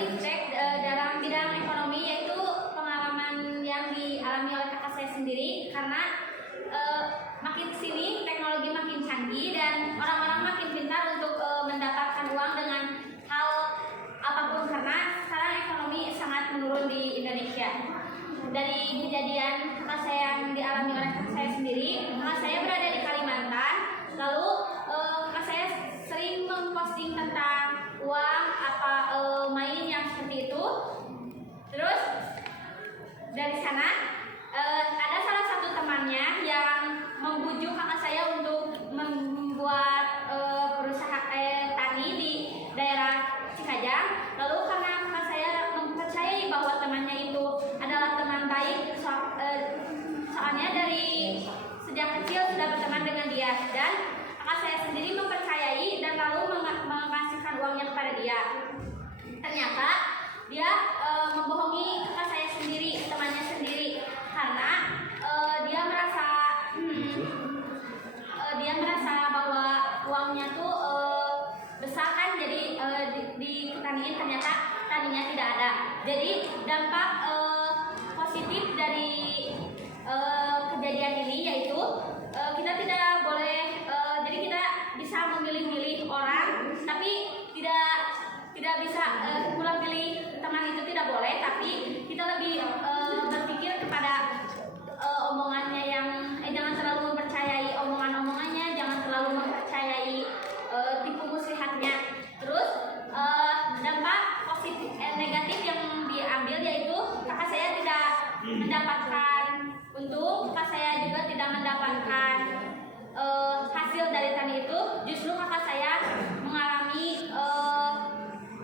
iptek dalam bidang ekonomi, yaitu pengalaman yang dialami oleh kakak saya sendiri, karena makin kesini teknologi makin canggih dan orang-orang makin pintar untuk mendapatkan uang dengan hal apapun, karena sekarang ekonomi sangat menurun di Indonesia. Dari kejadian kakak saya yang dialami oleh kakak saya sendiri, kakak saya berada di Kalimantan, lalu kakak saya sering memposting tentang uang main yang seperti itu. Terus dari sana ada salah satu temannya yang membujuk kakak saya untuk membuat perusahaan tani di daerah Cikajang. Lalu karena kakak saya mempercayai bahwa temannya itu adalah teman baik, soalnya dari sejak kecil sudah berteman dengan dia, dan kakak saya sendiri mempercayai dan lalu mengasihkan uangnya kepada dia. Ternyata dia membohongi kakak saya sendiri, temannya sendiri, karena dia merasa bahwa uangnya tuh besar kan, jadi ditaniin, ternyata taninya tidak ada. Jadi dampak positif dari kejadian ini yaitu kita tidak boleh, jadi kita bisa memilih-milih orang, tapi tidak bisa pulang pilih teman itu tidak boleh, tapi kita lebih berpikir kepada omongannya yang jangan terlalu mempercayai omongan-omongannya, jangan terlalu mempercayai tipu muslihatnya. Terus dampak positif negatif yang diambil yaitu kakak saya tidak mendapatkan untung, kakak saya juga tidak mendapatkan hasil dari tani itu. Justru kakak saya mengalami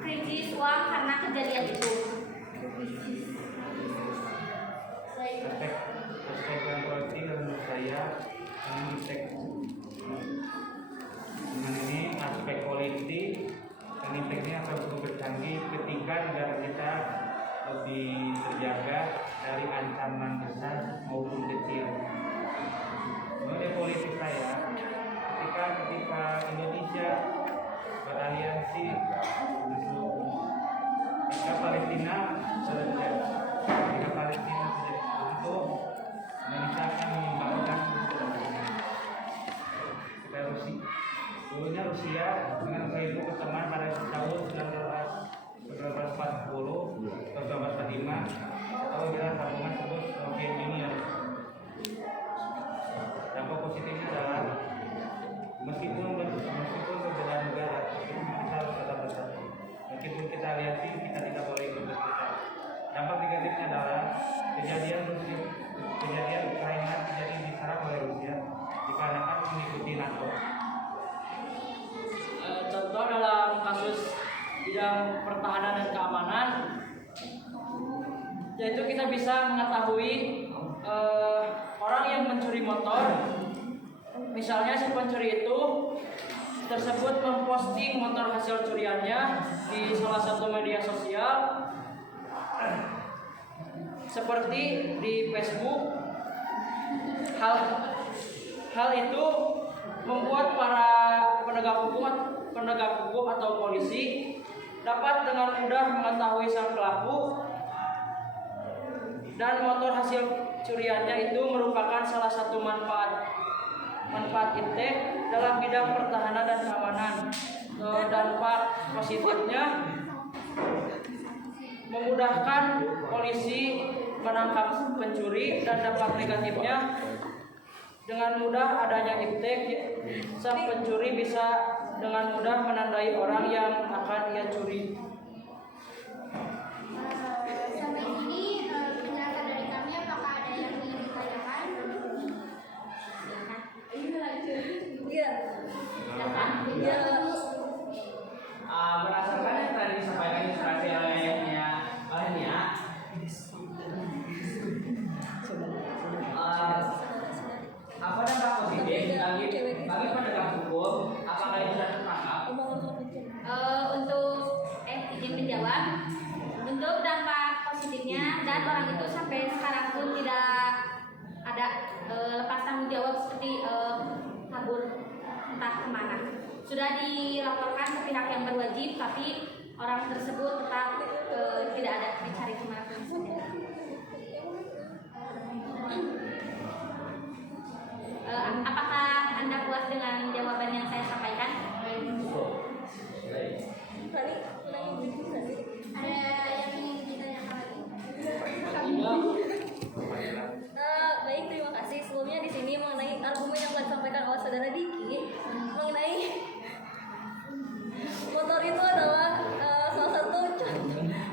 krisis uang karena kejadian itu. Aspek yang produktif menurut saya iptek. Dengan ini aspek politik dan iptek ini akan cukup bercanggih ketika negara kita lebih terjaga dari ancaman besar maupun kecil. Menurut politik saya, ketika Indonesia beraliansi ketika Palestina untuk Indonesia akan menyumbangkan kita Rusia. Dulunya Rusia dengan Ukraina itu berteman pada tahun 1940 atau 1945 atau bila tabungan sebut Soviet Union. Dampak positifnya adalah meskipun berbeda negara, kita harus tetap bersatu. Meskipun kita aliansi, kita tidak boleh ikut berpisah. Dampak negatifnya adalah kejadian Ukraina terjadi diserang oleh Rusia dikarenakan mengikuti NATO. Contoh dalam kasus bidang pertahanan dan keamanan, yaitu kita bisa mengetahui orang yang mencuri motor. Misalnya si pencuri itu tersebut memposting motor hasil curiannya di salah satu media sosial seperti di Facebook. Hal itu membuat para penegak hukum atau polisi dapat dengan mudah mengetahui sang pelaku, dan motor hasil curiannya itu merupakan salah satu manfaat iptek dalam bidang pertahanan dan keamanan. Dampak positifnya memudahkan polisi menangkap pencuri, dan dampak negatifnya dengan mudah adanya iptek, sang pencuri bisa dengan mudah menandai orang yang akan ia curi. Sampai ini penjelasan dari kami. Apakah ada yang ingin ditanyakan? Iya. Berdasarkan yang tadi disampaikan ilustrasi olehnya Nia, apa dampak positif bagi penegak hukum? Apakah itu sudah tertangkap? Untuk izin menjawab, untuk dampak positifnya, dan orang itu sampai sekarang pun tidak ada lepas tanggung jawab seperti kabur entah kemana. Sudah dilaporkan ke pihak yang berwajib, tapi orang tersebut tetap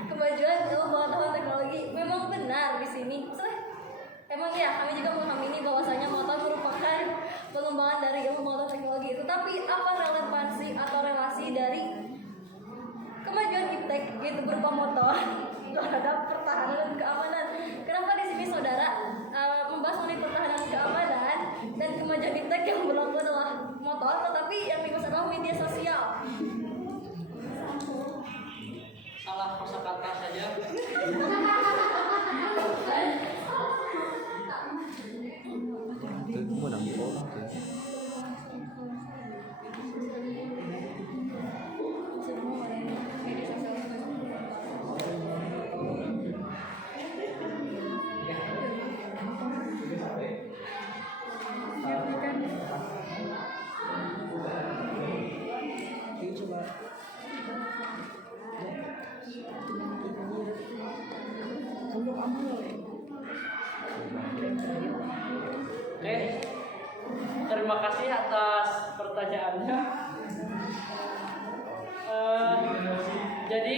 kemajuan ilmu pengetahuan teknologi memang benar di sini. Emang ya, kami juga mengamini bahwasanya motor merupakan pengembangan dari ilmu pengetahuan teknologi itu. Tapi apa relevansi atau relasi dari kemajuan iptek yaitu berupa motor terhadap pertahanan dan keamanan? Kenapa di sini saudara membahas mengenai pertahanan dan keamanan dan kemajuan iptek yang berlaku adalah motor, tetapi yang dibahas adalah media sosial? Salah kosakata saja. Oke, terima kasih atas pertanyaannya. Jadi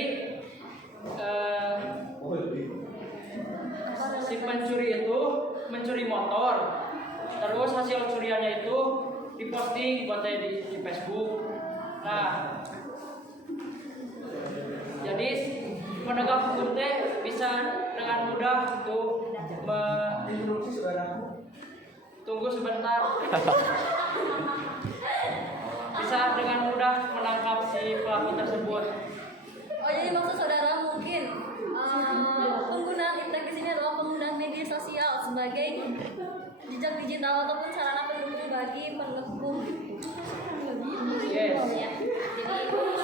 si pencuri itu mencuri motor, terus hasil curiannya itu diposting buat di Facebook. Nah, jadi penegak hukum teh bisa dengan mudah untuk tunggu sebentar. Bisa dengan mudah menangkap si pelaku tersebut. Oh, jadi maksud saudara mungkin penggunaan iptek di sini adalah penggunaan media sosial sebagai jejak digital ataupun sarana pendukung bagi penemukan. Yes. Ya, jadi mungkin